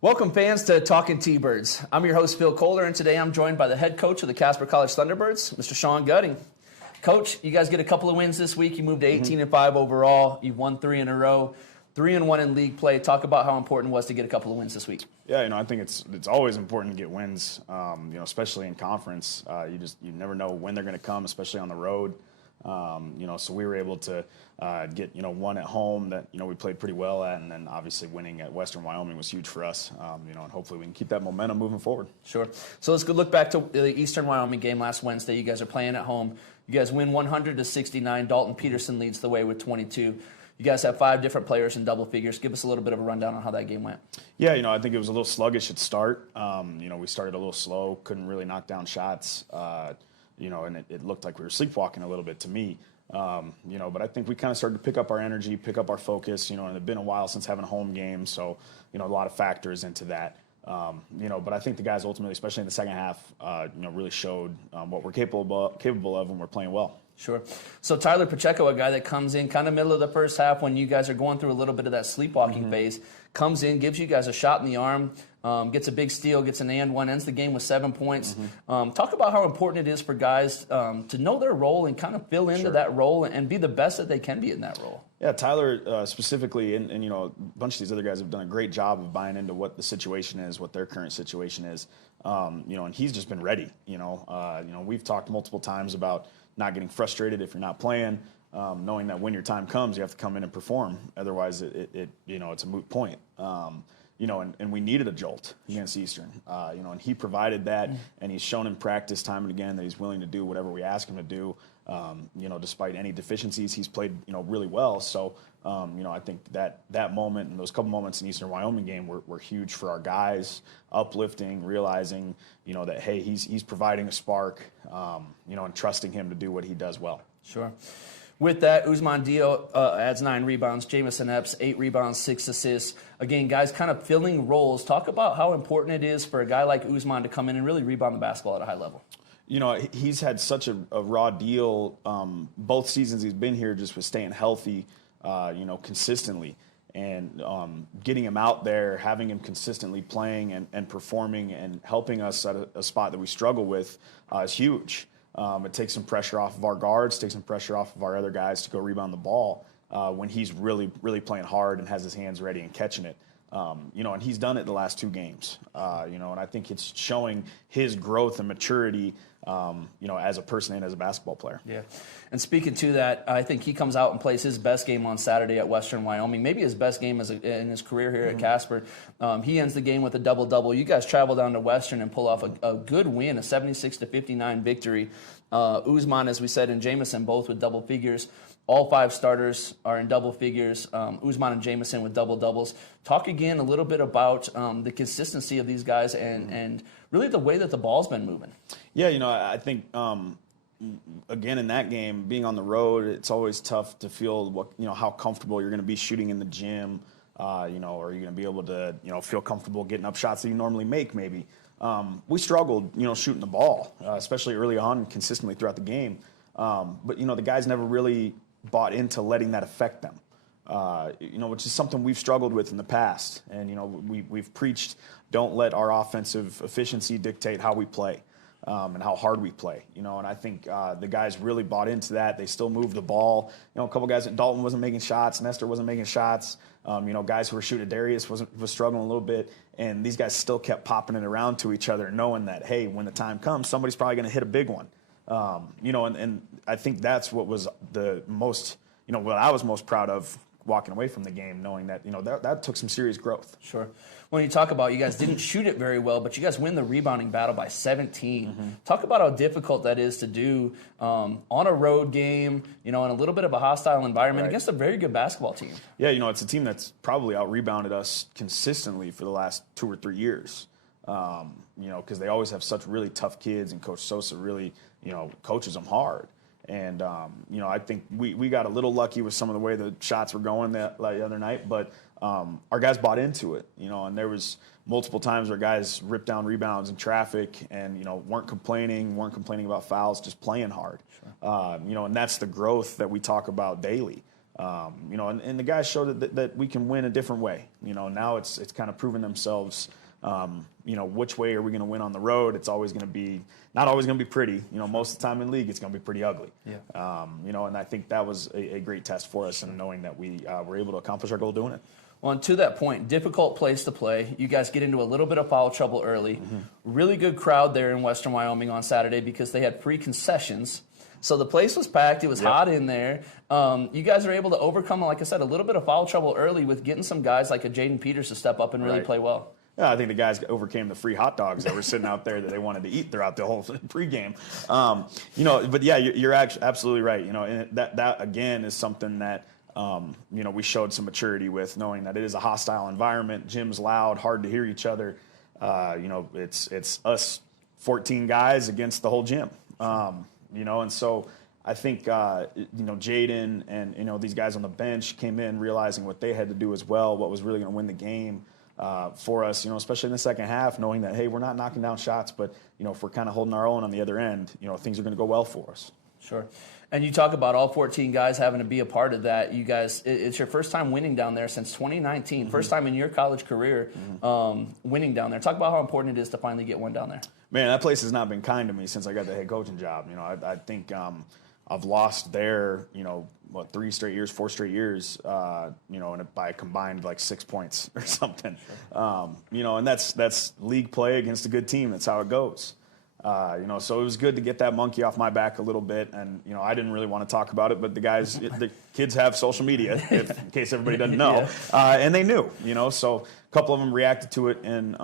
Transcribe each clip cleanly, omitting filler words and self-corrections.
Welcome, fans, to Talking T-Birds. I'm your host, Phil Kohler, and today I'm joined by the head coach of the Casper College Thunderbirds, Mr. Sean Gutting. Coach, you guys get a couple of wins this week. You moved to 18-5 overall. You've won 3 in a row, 3-1 in league play. Talk about how important it was to get a couple of wins this week. Yeah, I think it's always important to get wins, especially in conference. You never know when they're going to come, especially on the road. So we were able to get, one at home that, we played pretty well at, and then obviously winning at Western Wyoming was huge for us, and hopefully we can keep that momentum moving forward. Sure. So let's go look back to the Eastern Wyoming game last Wednesday. You guys are playing at home. You guys win 100-69. Dalton Peterson leads the way with 22. You guys have 5 different players in double figures. Give us a little bit of a rundown on how that game went. Yeah, I think it was a little sluggish at start. We started a little slow, couldn't really knock down shots. And it looked like we were sleepwalking a little bit to me. But I think we kind of started to pick up our energy, pick up our focus, and it's been a while since having a home game, so, a lot of factors into that. But I think the guys ultimately, especially in the second half, really showed what we're capable of when we're playing well. Sure. So Tyler Pacheco, a guy that comes in kind of middle of the first half when you guys are going through a little bit of that sleepwalking phase, comes in, gives you guys a shot in the arm, gets a big steal, gets an and one, ends the game with 7 points. Talk about how important it is for guys to know their role and kind of fill into that role and be the best that they can be in that role. Yeah, Tyler specifically, and a bunch of these other guys have done a great job of buying into what the situation is, what their current situation is. And he's just been ready. We've talked multiple times about not getting frustrated if you're not playing, knowing that when your time comes, you have to come in and perform. Otherwise, it's a moot point. And we needed a jolt against Eastern. And he provided that, and he's shown in practice time and again that he's willing to do whatever we ask him to do. Despite any deficiencies, he's played, really well. So, I think that moment and those couple moments in Eastern Wyoming game were huge for our guys, uplifting, realizing, that, hey, he's providing a spark, and trusting him to do what he does well. Sure. With that, Usman Dio adds 9 rebounds. Jamison Epps, 8 rebounds, 6 assists. Again, guys kind of filling roles. Talk about how important it is for a guy like Usman to come in and really rebound the basketball at a high level. He's had such a raw deal both seasons he's been here, just with staying healthy, consistently. And getting him out there, having him consistently playing and performing and helping us at a spot that we struggle with is huge. It takes some pressure off of our guards, takes some pressure off of our other guys to go rebound the ball when he's really, really playing hard and has his hands ready and catching it. And he's done it the last 2 games, and I think it's showing his growth and maturity, as a person and as a basketball player. Yeah. And speaking to that, I think he comes out and plays his best game on Saturday at Western Wyoming, maybe his best game in his career here at Casper. He ends the game with a double-double. You guys travel down to Western and pull off a good win, a 76-59 victory. Usman, as we said, and Jamison both with double figures. All 5 starters are in double figures. Usman and Jamison with double-doubles. Talk again a little bit about the consistency of these guys and really the way that the ball's been moving. Yeah, I think, again, in that game, being on the road, it's always tough to feel how comfortable you're going to be shooting in the gym, or you're going to be able to, feel comfortable getting up shots that you normally make maybe. We struggled, shooting the ball, especially early on and consistently throughout the game. But, the guys never really bought into letting that affect them, which is something we've struggled with in the past. And, we've preached, don't let our offensive efficiency dictate how we play and how hard we play, and I think the guys really bought into that. They still moved the ball. A couple guys at Dalton wasn't making shots. Nestor wasn't making shots. Guys who were shooting, Darius was struggling a little bit. And these guys still kept popping it around to each other, knowing that, hey, when the time comes, somebody's probably going to hit a big one. And I think that's what was the most, what I was most proud of walking away from the game, knowing that, that took some serious growth. Sure. When you talk about you guys didn't shoot it very well, but you guys win the rebounding battle by 17. Talk about how difficult that is to do on a road game, in a little bit of a hostile environment against a very good basketball team. Yeah, it's a team that's probably out-rebounded us consistently for the last 2 or 3 years, because they always have such really tough kids, and Coach Sosa really, coaches them hard. And, I think we got a little lucky with some of the way the shots were going the other night, but our guys bought into it, and there was multiple times where guys ripped down rebounds in traffic and, weren't complaining about fouls, just playing hard. Sure. And that's the growth that we talk about daily. And the guys showed that we can win a different way. Now it's kind of proven themselves. Which way are we going to win on the road? It's always going to be not always going to be pretty. Most of the time in league, it's going to be pretty ugly. Yeah. And I think that was a great test for us, and knowing that we were able to accomplish our goal doing it. Well, and to that point, difficult place to play. You guys get into a little bit of foul trouble early. Really good crowd there in Western Wyoming on Saturday because they had free concessions. So the place was packed. It was hot in there. You guys are able to overcome, like I said, a little bit of foul trouble early with getting some guys like a Jaden Peters to step up and really play well. Yeah, I think the guys overcame the free hot dogs that were sitting out there that they wanted to eat throughout the whole pregame. But yeah, you're absolutely right. And that again is something that we showed some maturity with, knowing that it is a hostile environment. Gym's loud, hard to hear each other. It's us 14 guys against the whole gym. And so I think Jaden and these guys on the bench came in realizing what they had to do as well, what was really going to win the game. For us, especially in the second half, knowing that, hey, we're not knocking down shots, but, if we're kind of holding our own on the other end, things are going to go well for us. Sure. And you talk about all 14 guys having to be a part of that. You guys, it's your first time winning down there since 2019, first time in your college career winning down there. Talk about how important it is to finally get one down there. Man, that place has not been kind to me since I got the head coaching job. I think I've lost there, 4 straight years, and by a combined like 6 points or something. And that's league play against a good team. That's how it goes. So it was good to get that monkey off my back a little bit. And, I didn't really want to talk about it, but the kids have social media, in case everybody doesn't know. And they knew, so a couple of them reacted to it. And,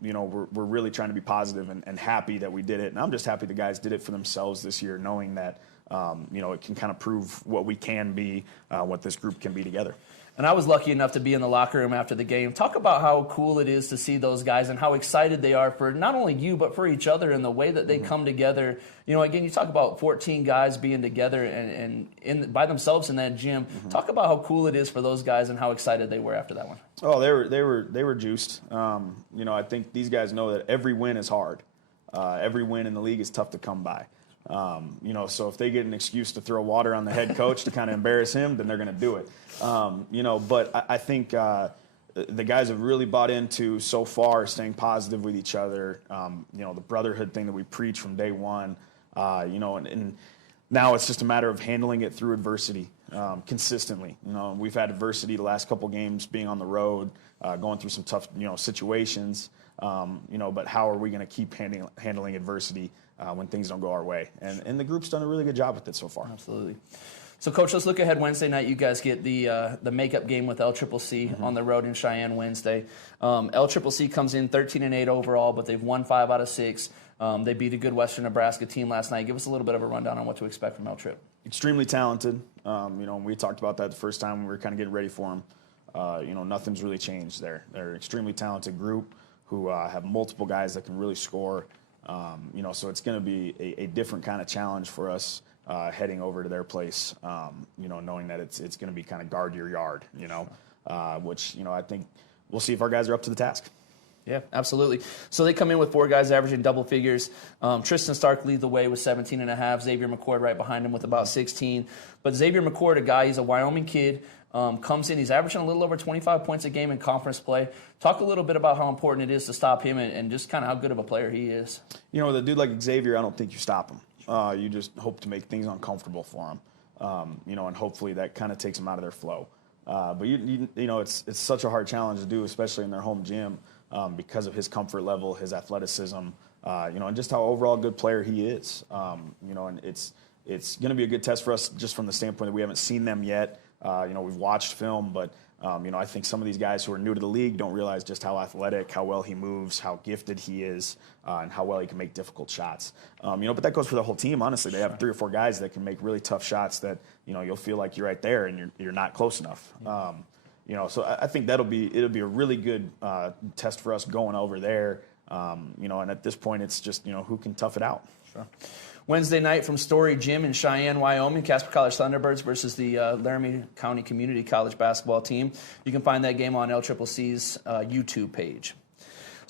we're really trying to be positive and happy that we did it. And I'm just happy the guys did it for themselves this year, knowing that, it can kind of prove what we can be, what this group can be together. And I was lucky enough to be in the locker room after the game. Talk about how cool it is to see those guys and how excited they are for not only you, but for each other and the way that they come together. Again, you talk about 14 guys being together and by themselves in that gym. Talk about how cool it is for those guys and how excited they were after that one. Oh, they were juiced. I think these guys know that every win is hard. Every win in the league is tough to come by. So if they get an excuse to throw water on the head coach to kind of embarrass him, then they're going to do it. But I think the guys have really bought into so far staying positive with each other. The brotherhood thing that we preach from day one. And now it's just a matter of handling it through adversity consistently. We've had adversity the last couple games, being on the road, going through some tough situations. But how are we going to keep handling adversity when things don't go our way? And the group's done a really good job with it so far. Absolutely. So, Coach, let's look ahead. Wednesday night, you guys get the makeup game with LCCC on the road in Cheyenne Wednesday. LCCC comes in 13-8 overall, but they've won 5 out of 6. They beat a good Western Nebraska team last night. Give us a little bit of a rundown on what to expect from LCCC. Extremely talented. We talked about that the first time we were kind of getting ready for them. Nothing's really changed there. They're an extremely talented group who have multiple guys that can really score. So it's going to be a different kind of challenge for us heading over to their place, knowing that it's going to be kind of guard your yard, which, I think we'll see if our guys are up to the task. Yeah, absolutely. So they come in with 4 guys averaging double figures. Tristan Stark lead the way with 17.5. Xavier McCord right behind him with about 16. But Xavier McCord, a guy, he's a Wyoming kid, comes in. He's averaging a little over 25 points a game in conference play. Talk a little bit about how important it is to stop him and just kind of how good of a player he is. With a dude like Xavier, I don't think you stop him. You just hope to make things uncomfortable for him, and hopefully that kind of takes them out of their flow. But it's such a hard challenge to do, especially in their home gym, because of his comfort level, his athleticism, and just how overall good player he is. And it's going to be a good test for us just from the standpoint that we haven't seen them yet. We've watched film, but I think some of these guys who are new to the league don't realize just how athletic, how well he moves, how gifted he is, and how well he can make difficult shots. But that goes for the whole team, honestly. They have 3 or 4 guys that can make really tough shots that, you'll feel like you're right there and you're not close enough. So I think it'll be a really good test for us going over there. And at this point, it's just, who can tough it out. Sure. Wednesday night from Story Gym in Cheyenne, Wyoming, Casper College Thunderbirds versus the Laramie County Community College basketball team. You can find that game on LCCC's YouTube page.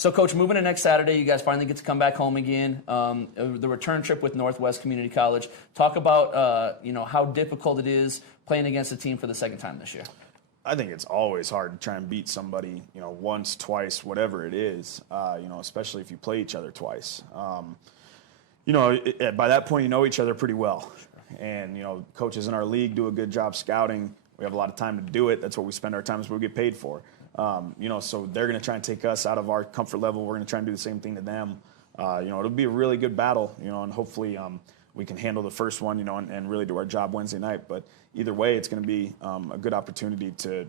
So, Coach, moving to next Saturday, you guys finally get to come back home again. The return trip with Northwest Community College. Talk about how difficult it is playing against a team for the second time this year. I think it's always hard to try and beat somebody, once, twice, whatever it is. Especially if you play each other twice. By that point, you know each other pretty well, and coaches in our league do a good job scouting. We have a lot of time to do it. That's what we spend our time. That's what we get paid for. So they're going to try and take us out of our comfort level. We're going to try and do the same thing to them. It'll be a really good battle, and hopefully we can handle the first one, and really do our job Wednesday night. But either way, it's going to be a good opportunity to,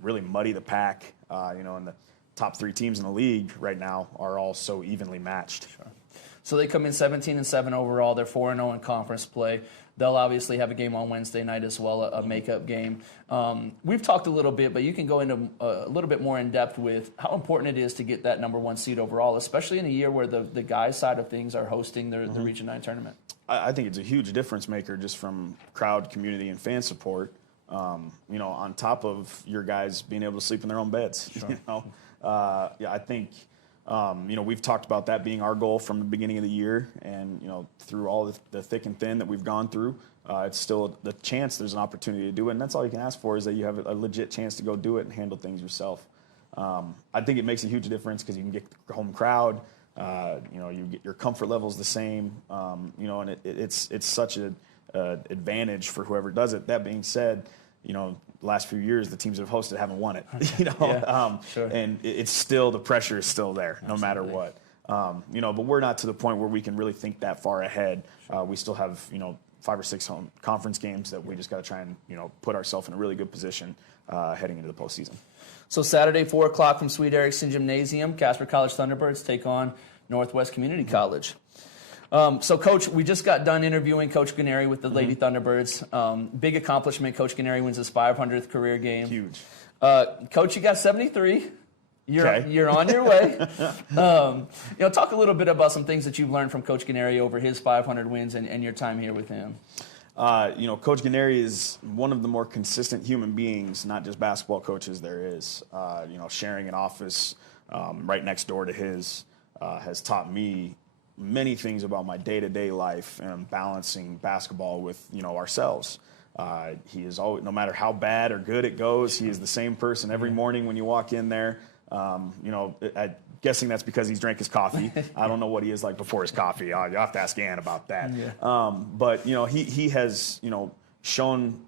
really muddy the pack. And the top 3 teams in the league right now are all so evenly matched. Sure. So they come in 17-7 overall. They're 4-0 in conference play. They'll obviously have a game on Wednesday night as well, a makeup game. We've talked a little bit, but you can go into a little bit more in depth with how important it is to get that number 1 seed overall, especially in a year where the guys' side of things are hosting the Region 9 tournament. I think it's a huge difference maker just from crowd, community, and fan support. On top of your guys being able to sleep in their own beds. Sure. I think. We've talked about that being our goal from the beginning of the year, and through all the thick and thin that we've gone through, it's still the chance there's an opportunity to do it, and that's all you can ask for is that you have a legit chance to go do it and handle things yourself. I think it makes a huge difference because you can get the home crowd, you get your comfort levels the same, and it's such an advantage for whoever does it. That being said, last few years the teams that have hosted haven't won it. Sure. And it's still, the pressure is still there. Absolutely. No matter what. But we're not to the point where we can really think that far ahead. We still have 5 or 6 home conference games that we just got to try and put ourselves in a really good position heading into the postseason. So Saturday, 4 o'clock from Sweet Erickson Gymnasium, Casper College Thunderbirds take on Northwest Community College. So, Coach, we just got done interviewing Coach Gennari with the Lady Thunderbirds. Big accomplishment. Coach Gennari wins his 500th career game. Huge. Coach, you got 73. Okay. You're on your way. Talk a little bit about some things that you've learned from Coach Gennari over his 500 wins and your time here with him. Coach Gennari is one of the more consistent human beings, not just basketball coaches, there is. Sharing an office right next door to his has taught me many things about my day-to-day life and balancing basketball with, ourselves. He is always, no matter how bad or good it goes, he is the same person every morning when you walk in there. I'm guessing that's because he's drank his coffee. I don't know what he is like before his coffee. You'll have to ask Ann about that. Yeah. But he has, shown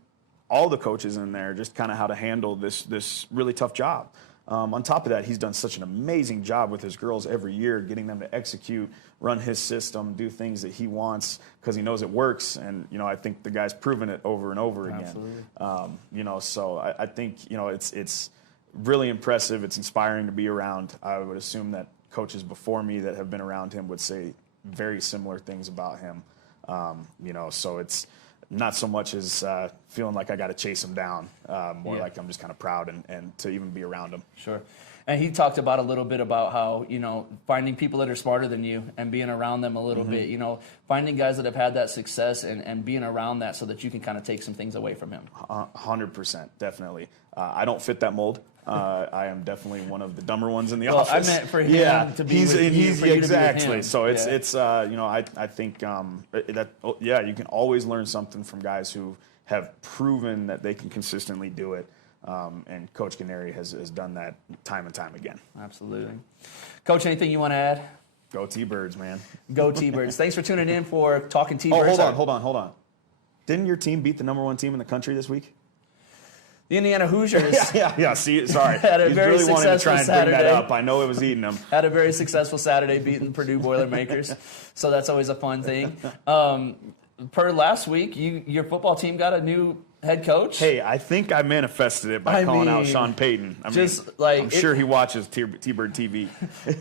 all the coaches in there just kind of how to handle this really tough job. On top of that, he's done such an amazing job with his girls every year, getting them to execute, run his system, do things that he wants because he knows it works. And, I think the guy's proven it over and over again. Absolutely. So I think, it's really impressive. It's inspiring to be around. I would assume that coaches before me that have been around him would say very similar things about him. So it's not so much as feeling like I got to chase him down, more like I'm just kind of proud and to even be around him. Sure. And he talked about a little bit about how, finding people that are smarter than you and being around them a little bit, finding guys that have had that success and being around that so that you can kind of take some things away from him. 100%, definitely. I don't fit that mold. I am definitely one of the dumber ones in the office. I meant for him to be with you, for you to be with him. So it's I think that you can always learn something from guys who have proven that they can consistently do it. And Coach Gennari has done that time and time again. Absolutely. Coach, anything you want to add? Go T-Birds, man. Go T-Birds. Thanks for tuning in for Talking T-Birds. Oh, hold on. Didn't your team beat the number 1 team in the country this week? The Indiana Hoosiers. Yeah. See, sorry. Had a very really wanted to try and Saturday. bring that up. I know it was eating them. Had a very successful Saturday beating Purdue Boilermakers. So that's always a fun thing. Per last week, your football team got a new head coach. Hey, I think I manifested it by calling out Sean Payton. I'm sure he watches T-Bird TV.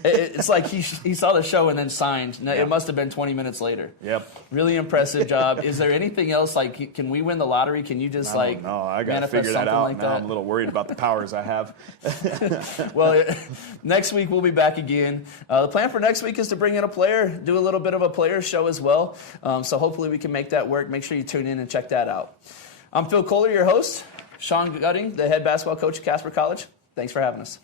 It's like he saw the show and then signed. It must have been 20 minutes later. Yep. Really impressive job. Is there anything else, like, can we win the lottery? Can you just, I got to figure that out. Like now that? I'm a little worried about the powers I have. Well, next week we'll be back again. The plan for next week is to bring in a player, do a little bit of a player show as well. So hopefully we can make that work. Make sure you tune in and check that out. I'm Phil Kohler, your host. Sean Gutting, the head basketball coach at Casper College. Thanks for having us.